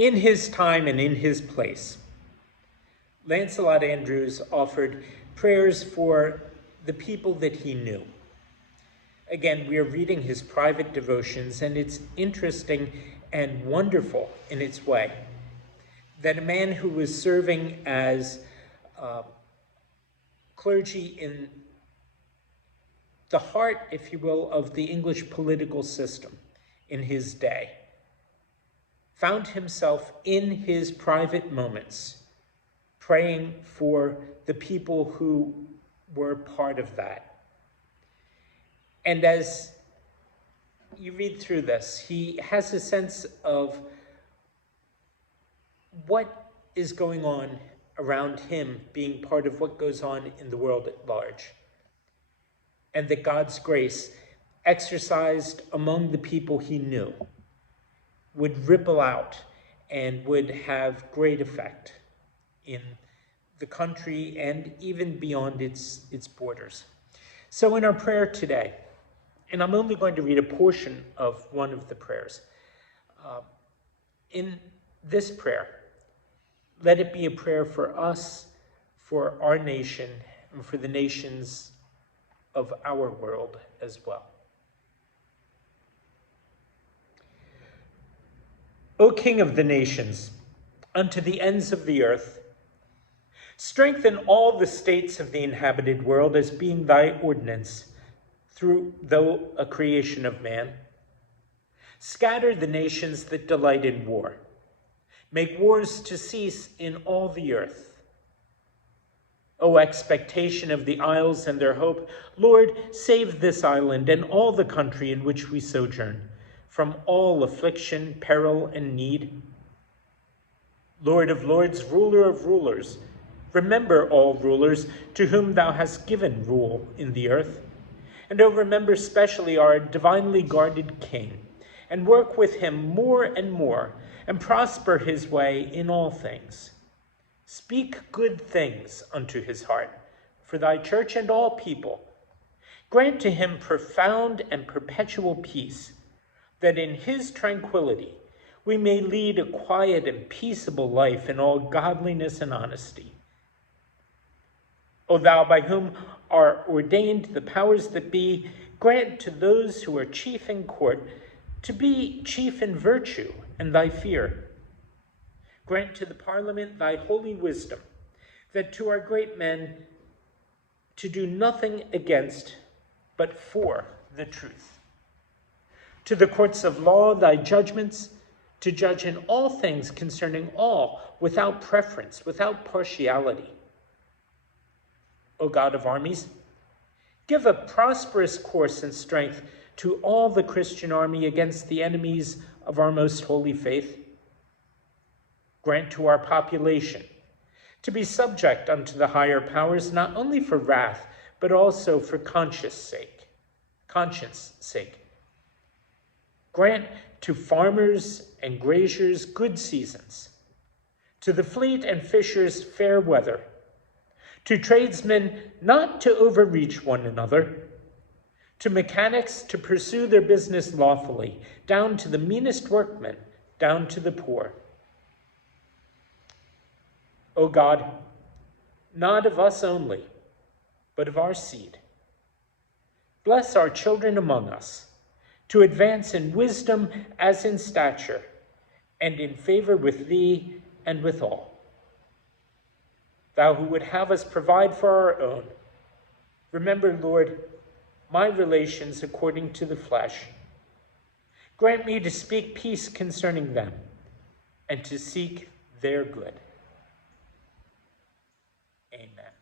In his time and in his place, Lancelot Andrewes offered prayers for the people that he knew. Again, we are reading his private devotions, and it's interesting and wonderful in its way that a man who was serving as clergy in the heart, if you will, of the English political system in his day, found himself in his private moments praying for the people who were part of that. And as you read through this, he has a sense of what is going on around him being part of what goes on in the world at large. And that God's grace, exercised among the people he knew, would ripple out and would have great effect in the country and even beyond its borders. So in our prayer today, and I'm only going to read a portion of one of the prayers, in this prayer, let it be a prayer for us, for our nation, and for the nations of our world as well. O King of the nations, unto the ends of the earth, strengthen all the states of the inhabited world as being thy ordinance, though a creation of man. Scatter the nations that delight in war. Make wars to cease in all the earth. O expectation of the isles and their hope, Lord, save this island and all the country in which we sojourn, from all affliction, peril, and need. Lord of lords, ruler of rulers, remember all rulers to whom thou hast given rule in the earth. And O remember specially our divinely guarded King, and work with him more and more, and prosper his way in all things. Speak good things unto his heart, for thy church and all people. Grant to him profound and perpetual peace, that in his tranquility we may lead a quiet and peaceable life in all godliness and honesty. O thou by whom are ordained the powers that be, grant to those who are chief in court to be chief in virtue and thy fear. Grant to the Parliament thy holy wisdom, that to our great men to do nothing against, but for the truth. To the courts of law thy judgments, to judge in all things concerning all, without preference, without partiality. O God of armies, give a prosperous course and strength to all the Christian army against the enemies of our most holy faith. Grant to our population to be subject unto the higher powers, not only for wrath, but also for conscience sake. Grant to farmers and graziers good seasons, to the fleet and fishers fair weather, to tradesmen not to overreach one another, to mechanics to pursue their business lawfully, down to the meanest workman, down to the poor. O God, not of us only, but of our seed. Bless our children among us, to advance in wisdom as in stature, and in favor with thee and with all. Thou who would have us provide for our own, remember, Lord, my relations according to the flesh. Grant me to speak peace concerning them, and to seek their good. Amen.